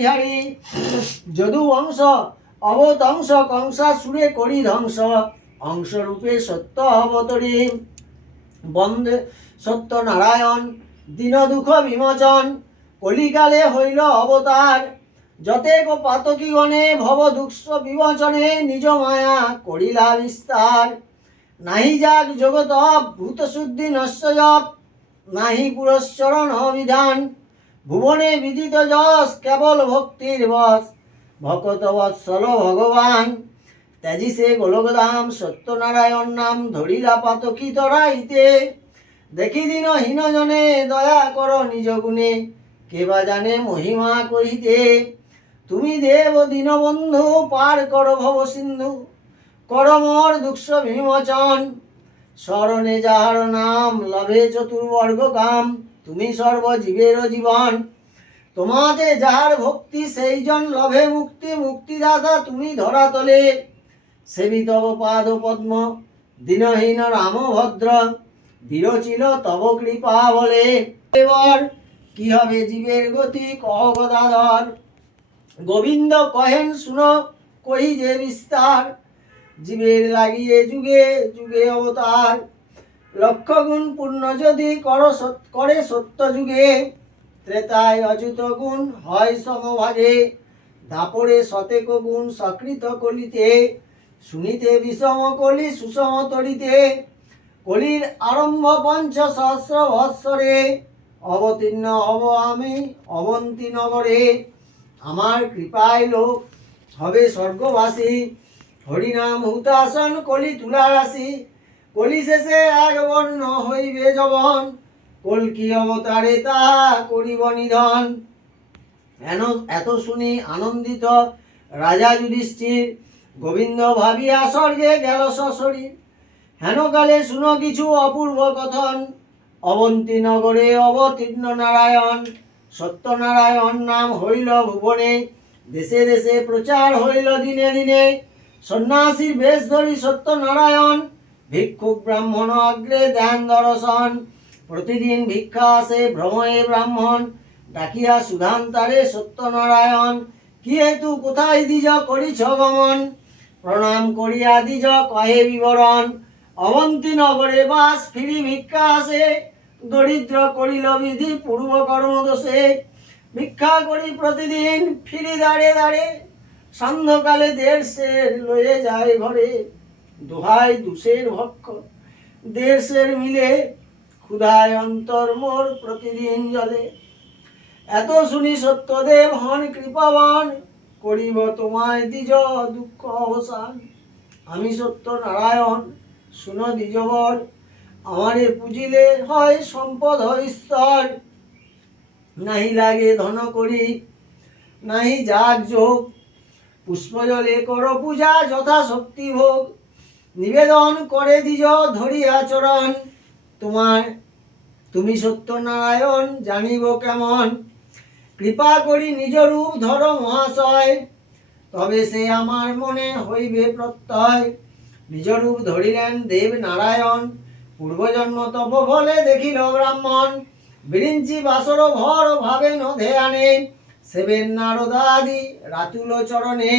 বিহারী। যদু অংশ অবতংশ কংসা করি ধ্বংস। অংশরূপে সত্য অবতরী বন্দে সত্য নারায়ণ, দীন দুঃখ বিমোচন, কলিকালে হইল অবতার। যতেক পাতকীগণে ভব দুঃখ বিমোচনে নিজ মায়া করিলা বিস্তার। নাহি যাগ জগত ভূত শুদ্ধি নশ্বজপ নাহি পুরস্চরণ বিধান ভুবনে বিদিত যশ, কেবল ভক্তির বস ভকত বৎসল ভগবান, ত্যাজি সে গোলকধাম, সত্যনারায়ণ নাম ধরিলা পাতকি তরাইতে। দেখি দিন হীনজনে দয়া কর নিজ গুণে, কে বা জানে মহিমা কহিতে। তুমি দেব দীনবন্ধু, পার কর ভব সিন্ধু, কর মোর দুঃখ বিমোচন। স্মরণে যাহার নাম, লভে চতুর্বর্গ কাম। তুমি সর্বজীবের জীবন। তোমাতে যাহার ভক্তি সেই জন লভে মুক্তি, মুক্তিদাতা তুমি ধরা তলে সেবি তব পাদ পদ্ম, দীনহীন রামভদ্র বিরচিল তব কৃপা বলে। এবার কি হবে জীবের গতি, কহ গদাধর? গোবিন্দ কহেন, শুনো, কহি যে বিস্তার। জীবের লাগিয়ে যুগে যুগে অবতার। লক্ষ গুণ পূর্ণ যদি কর করে সত্য যুগে ত্রেতায় অযুত গুণ হয় সমভাগে, দাপরে শতেক গুণ সকৃত কলিতে, শুনিতে বিষম কলি সুষম তরিতে, কলির আরম্ভ পঞ্চ সহস্র বৎসরে, অবতীর্ণ হব আমি অবন্তী নগরে। আমার কৃপায় লোক হবে স্বর্গবাসী, হরিনাম হুতাসন কলি তুলা রাশি কলি শেষে এক বর্ণ হইবে জবন কলকি অবতারে তা করিব নিধন। এন এত শুনি আনন্দিত রাজা যুধিষ্ঠির, গোবিন্দ ভাবিয়া স্বর্গে গেল সশরীর। হেনকালে শুনো কিছু অপূর্ব কথন। অবন্তী নগরে অবতীর্ণ নারায়ণ, সত্যনারায়ণ নাম হইল ভুবনে। দেশে দেশে প্রচার হইল দিনে দিনে। সন্ন্যাসীর বেশ ধরি সত্যনারায়ণ। ভিক্ষুক ব্রাহ্মণ অগ্রে ধ্যান দর্শন। প্রতিদিন ভিক্ষা আসে ভ্রময়ে ব্রাহ্মণ। ডাকিয়া সুধান্তারে সত্যনারায়ণ, কি হেতু, কোথায় দ্বিজ করিছ গমন? প্রণাম করিয়া দ্বিজ কহে বিবরণ, অবন্তী নগরে বাস, ফিরি ভিক্ষা আসে। দরিদ্র করিল বিধি, পূর্ব কর্ম দোষে। ভিক্ষা করি প্রতিদিন, ফিরি দাঁড়ে দাঁড়ে সান্ধ্যকালে দেড় সের লয়ে যায় ঘরে। দোহাই দুষের ভক্ষ। দেশের মিলে ক্ষুধায় অন্তর মোর প্রতিদিন জলে। এত শুনি সত্যদেব হন কৃপাবান, করিব তোমায় দ্বিজ দুঃখ অবসান। আমি সত্য নারায়ণ, শুনো দ্বিজবর আমারে পুজিলে হয় সম্পদ হয় স্তর নাহি লাগে ধন করি, নাহি যাগ যোগ, পুষ্পজলে কর পূজা যথা শক্তি ভোগ। নিবেদন করে দিজ ধরিয়া চরণ। তোমার তুমি সত্যনারায়ণ জানিব কেমন। কৃপা করি নিজ রূপ ধর মহাশয়, তবে সে আমার মনে হইবে প্রত্যয়। নিজ রূপ ধরিলেন দেব নারায়ণ পূর্বজন্ম তপ ফলে দেখিল ব্রাহ্মণ। বিরিঞ্চি বাসর ভর ভাবে নধে আনে, সেবেন নারদাদি রাতুল চরণে।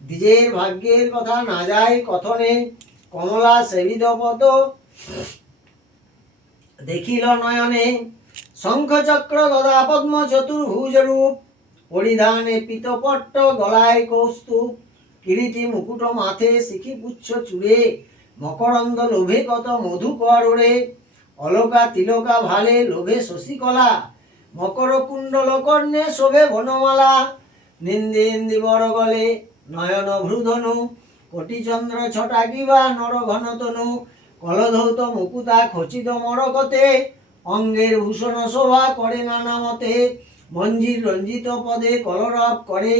দ্বিজের ভাগ্যের কথা না যায় কথনে, কমলা সেবিদ পদ। দেখিল নয়নে শঙ্খ চক্র গদা পদ্ম চতুর্ভুজ রূপ। পরিধানে পিতপট্ট গলায় কৌস্তুভ কিরিটি মুকুট মাথে শিখি পুচ্ছ চুড়ে। মকরন্দ লোভে কত মধু ওড়ে। অলকা তিলকা ভালে লোভে শশীকলা। মকর কুণ্ডল কর্ণে শোভে বনমালা। নিন্দে ইন্দি বড় গলে নয়ন ভ্রুধনু কোটিচন্দ্র নর ঘনতনু কলধৌত মুকুতা খচিত মরকতে অঙ্গের ভূষণ শোভা করে নানা মতে মঞ্জির রঞ্জিত পদে কলরব করে,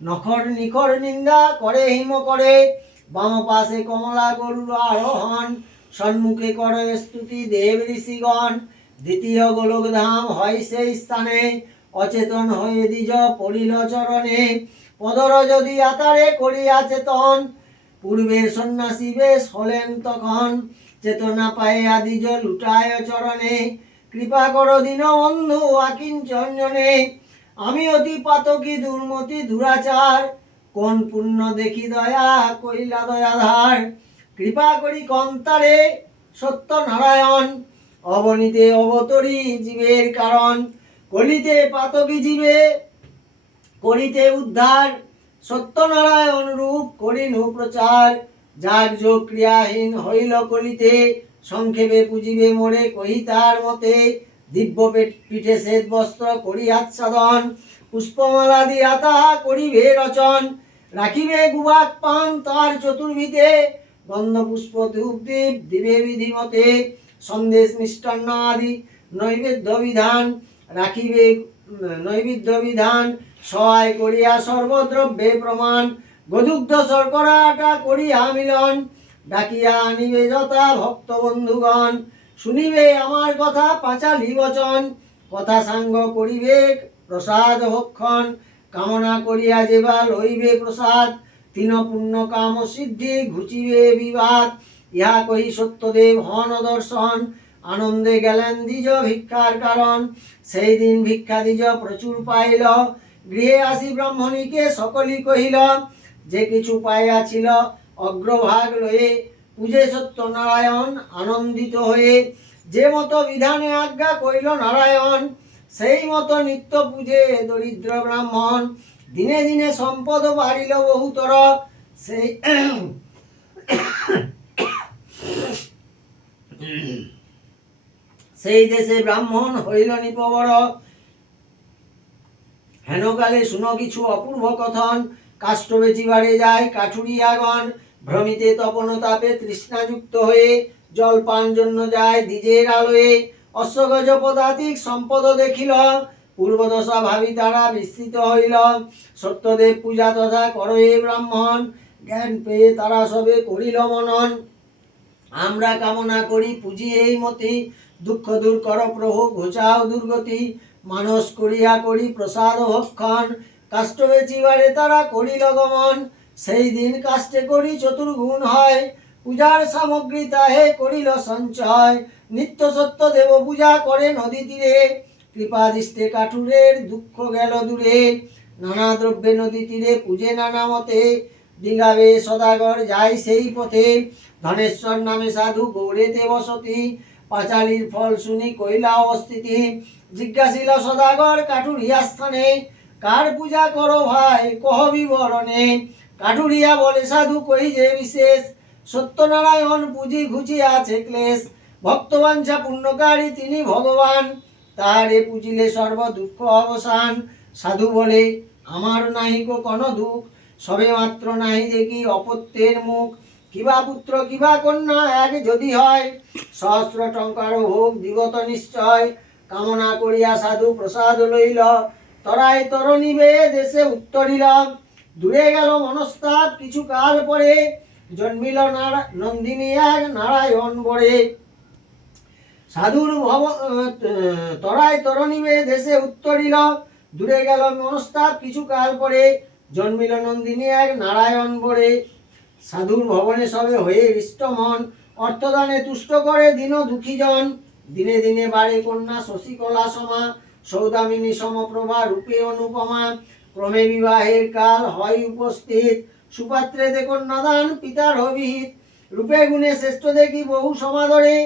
নখর নিখর নিন্দা করে হিম করে বাম পাশে কমলা গরুর আরোহণ, সন্মুখে করে স্তুতি দেব ঋষিগণ, দ্বিতীয় গোলকধাম হয় সেই স্থানে, অচেতন হয়ে দ্বিজ পড়িল চরণে পদর যদি আতারে করিয়া চেতন পূর্বের সন্ন্যাসী বেশ হলেন তখন। চেতনা পাইয়া দ্বিজ লুটায় চরণে, কৃপা কর দীন বন্ধু আকিঞ্চঞ্জনে আমি অতি পাতকি, দুর্মতি, দুরাচার, কোন পুণ্য দেখি দয়া, কইলা দয়াধার। কৃপা করি কন্তারে, সত্য নারায়ণ, অবনীতে অবতরী জীবের কারণ। কলিতে পাতকি জীবে করিতে উদ্ধার। সত্যনারায়ণ রূপ করিনু প্রচার। যার যোগ ক্রিয়াহীন হইল কলিতে সংক্ষেপে পুজিবে মোরে কহি তার মতে, দিব্য পিঠে শ্বেত বস্ত্র করি আচ্ছাদন, পুষ্পমালা দিয়া তাহা করিবে রচন। রাখিবে গুবাক পান তার চতুর্ভিতে গন্ধ পুষ্প ধূপ দীপ দিবে বিধিমতে, সন্দেশ মিষ্টান্ন আদি নৈবেদ্য বিধান। রাখিবে নৈবেদ্য বিধান সহায় করিয়া সর্বদ্রব্যে প্রমাণ। গদুগ্ধ শর্করাটা করিয়া মিলন। ডাকিয়া আনিবে যথা ভক্ত বন্ধুগণ। শুনিবে আমার কথা পাঁচালি বচন। কথা সাঙ্গ করিবে প্রসাদ ভক্ষণ। কামনা করিয়া যেবা লইবে প্রসাদ। পুণ্য কাম সিদ্ধি ঘুচিবে বিবাদ। ইহা কহি সত্যদেব হন দর্শন। আনন্দে গেলেন দ্বিজ ভিক্ষার কারণ। সেই দিন ভিক্ষা দ্বিজ প্রচুর পাইল। গৃহে আসি ব্রাহ্মণীকে সকলই কহিল, যে কিছু পাইয়াছিল অগ্রভাগ লয়ে পূজে সত্যনারায়ণ আনন্দিত হয়ে যে মতো বিধানে আজ্ঞা কইল নারায়ণ, সেই মতো নিত্য পূজে দরিদ্র ব্রাহ্মণ দিনে দিনে সম্পদ বাড়িল বহুতর। সেই সেই দেশে ব্রাহ্মণ হইল নিপবর। হেনকালে শুনো কিছু অপূর্ব কথন। কাষ্ঠ বেচিবারে যায় কাঠুরিয়াগণ। ভ্রমিতে তপন তাপে তৃষ্ণাযুক্ত হয়ে জল পান জন্য যায় দ্বিজের আলোয়ে। অশ্বগজ পদাতিক সম্পদ দেখিল। পূর্বদশা ভাবি তারা বিস্তৃত হইল। সত্যদেব পূজা তথা করয়ে ব্রাহ্মণ। জ্ঞান পেয়ে তারা সবে করিল মনন। আমরা কামনা করি, পুঁজি এই মতি। দুঃখ দূর কর প্রভু, ঘোচাও দুর্গতি। মানস করিয়া করি প্রসাদ ভক্ষণ কাষ্ট বেচিবারে তারা করিল গমন। সেই দিন কাষ্টে করি চতুর্গুণ হয়। পূজার সামগ্রী তাহে করিল সঞ্চয়। নিত্য সত্য দেব পূজা করে নদী তীরে। কৃপাদিষ্টে কাঠুরের দুঃখ গেল দূরে। নানা দ্রব্যে নদী তীরে পূজে নানা মতে। ডিঙ্গাবে সদাগর যায় সেই পথে। ধনেশ্বর নামে সাধু গৌরেতে বসতি। পাঁচালির ফল শুনি কইলা অবস্থিতি জিজ্ঞাসিল সদাগর কাঠুরিয়া স্থানে, কার পূজা করো ভাই? কহ বিবরণে। কাঠুরিয়া বলে, সাধু কই যে বিশেষ? সত্যনারায়ণ পুঁজি ঘুচি আছে ক্লেশ। ভক্তবাঞ্ছা পুণ্যকারী, তিনি ভগবান। তাহারে পুজিলে সর্ব দুঃখ অবসান। সাধু বলে, আমার নাহিক কোন দুঃখ, সবে মাত্র নাহি দেখি অপত্যের মুখ। কিবা পুত্র, কিবা কন্যা, এক যদি হয়, সহস্র টঙ্কার ভোগ দিগত নিশ্চয়। কামনা করিয়া সাধু প্রসাদ লইল। তরাই তরণিবে দেশে উত্তরিল। দূরে গেল মনস্তাপ কিছু কাল পরে। জন্মিল নন্দিনী এক নারায়ণ বরে। সাধুর ভব তরাই তরণিবে দেশে উত্তরিল। দূরে গেল মনস্তাপ কিছু কাল পরে। জন্মিল নন্দিনী এক নারায়ণ বরে। সাধুর ভবনে সবে হয়ে হৃষ্টমন। অর্থদানে তুষ্ট করে দিন দুঃখীজন। দিনে দিনে বাড়ে কন্যা শশীকলা সমা সৌদামিনী সমপ্রভা রূপে অনুপমা। ক্রমে বিবাহের কাল হয় উপস্থিত। সুপাত্রে দেখুন নাদান পিতার অভিহিত। রূপে গুণে শ্রেষ্ঠ দেখি বহু সমাদরে।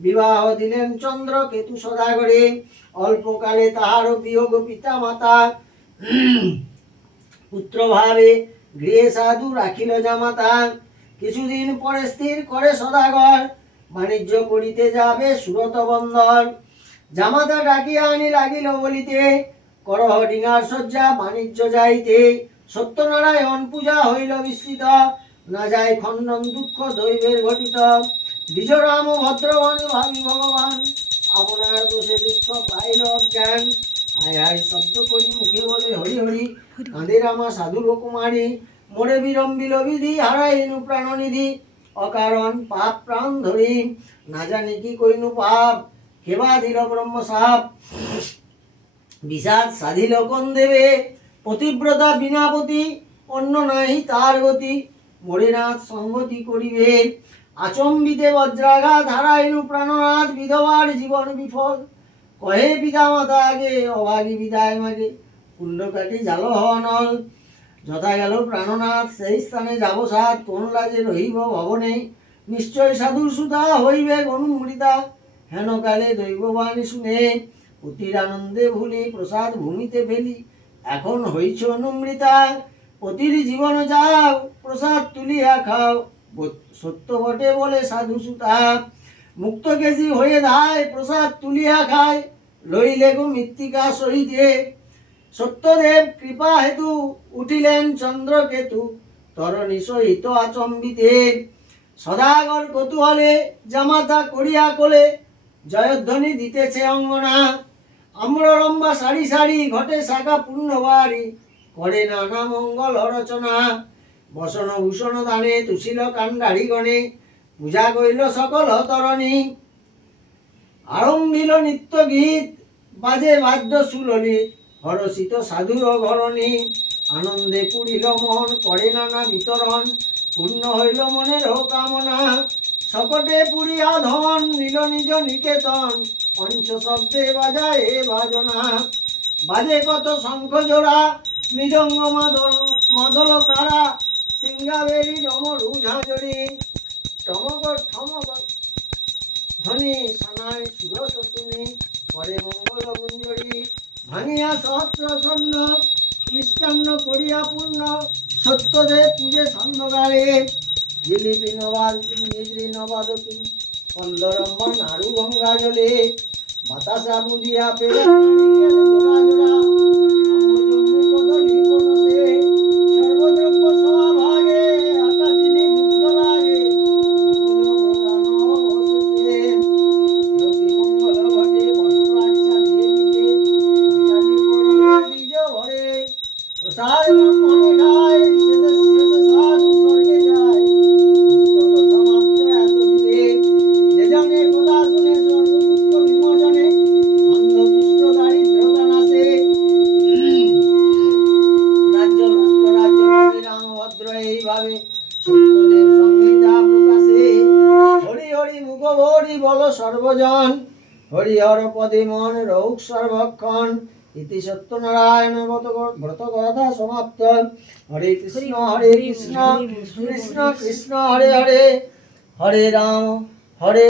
বিবাহ দিলেন চন্দ্র কেতু সদাগরে। অল্পকালে তাহারও বিয়োগ পিতা মাতা পুত্র ভাবে গৃহে সাধু রাখিল জামাতা। কিছুদিন পরে স্থির করে সদাগর। বাণিজ্য করিতে যাবে, সুরত বন্দর জামাতা ডাকিয়া আনি লাগিল বলিতে, করহ ডিঙার শয্যা, বাণিজ্য যাইতে। সত্যনারায়ণ পূজা হইল বিস্তৃত, না যায় খণ্ডন দুঃখ দৈবের ঘটিত। দ্বিজরাম ভদ্রবনে ভাবি, ভগবান, আপনার দোষে দুঃখ পাইল অজ্ঞান। হায় হায়, শব্দ করি মুখে বলে, হরি হরি কাঁদের আমার সাধু কুমারী মোরে বিলম্বিল বিধি, হারাইনু প্রাণনিধি। অকারণ পাপ প্রাণ ধরি। না জানি কি কইনু পাপ। কেবা দিল ব্রহ্ম সাপ। বিষাদ সাধিল কোন দেবে? পতিব্রতা বিনাপতি অন্য নাহি তার গতি। মরিনাথ সঙ্গতি করিবে। আচম্বিতে বজ্রাঘাত হারাইনু প্রাণনাথ, বিধবার জীবন বিফল। কহে পিতা মাতা আগে, অভাগী বিদায় মাগে। কুণ্ডকাটি জাল হনল। যথা গেল প্রাণনাথ, সেই স্থানে যাব সাত কোন লাজে রহিব ভবনে। নিশ্চয় সাধু সুতা হইবে অনুমৃতা হেন কালে দৈববাণী শুনে অতির আনন্দে ভুলি প্রসাদ ভূমিতে ফেলি। এখন হইছ অনুমৃতা অতির জীবন যাও, প্রসাদ তুলিয়া খাও। সত্য বটে বলে সাধু সুতা মুক্ত কেশি হয়ে ধায়, প্রসাদ তুলিয়া খায়। লইলে গো মৃত্তিকা সহিতে সত্যদেব কৃপা হেতু উঠিলেন চন্দ্রকেতু, তরণী সহিত আচম্বিতে। সদাগর কৌতূহলে জামাতা করিয়া কোলে জয়ধ্বনি দিতেছে অঙ্গনা। আম্ররম্বা সারি সারি ঘটে শাখা পূর্ণবারি করে নানা মঙ্গল রচনা। বসন ভূষণ দানে তুষিল কাণ্ডারি গণে পূজা করিল সকল তরণী। আরম্ভিল নিত্য গীত বাজে বাদ্য সুললি হরষিত সাধুর ঘরণী আনন্দে পুরিল মন করে নানা বিতরণ, পূর্ণ হইল মনের কামনা সকটে পুরিয়া ধন, নিল নিজ নিকেতন পঞ্চ শব্দে বাজায় বাজনা। বাজে কত শঙ্খ জোড়া, মৃদঙ্গ মাদল মাদল তারা সিঙ্গাবেরি ডমরু ঝাঁঝরি। টমক ঠমক ধ্বনি সানায় ভাঙিয়া সহস্র স্বর্ণ মিষ্টান্ন করিয়া পূর্ণ সত্যদেব পূজে সন্ধ্যকালে জিলিপি নবাদ নিদ্রি নবাদকি কন্দরম্ব নাড়ু গঙ্গা জলে, বাতাসা বুঁদিয়া পেরে সর্বজন হরিহর পদে মন রৌক সর্বক্ষণ। ইতি সত্যনারায়ণ ব্রত ব্রত কথা সমাপ্ত। হরে কৃষ্ণ হরে কৃষ্ণ। কৃষ্ণ কৃষ্ণ হরে হরে। হরে রাম হরে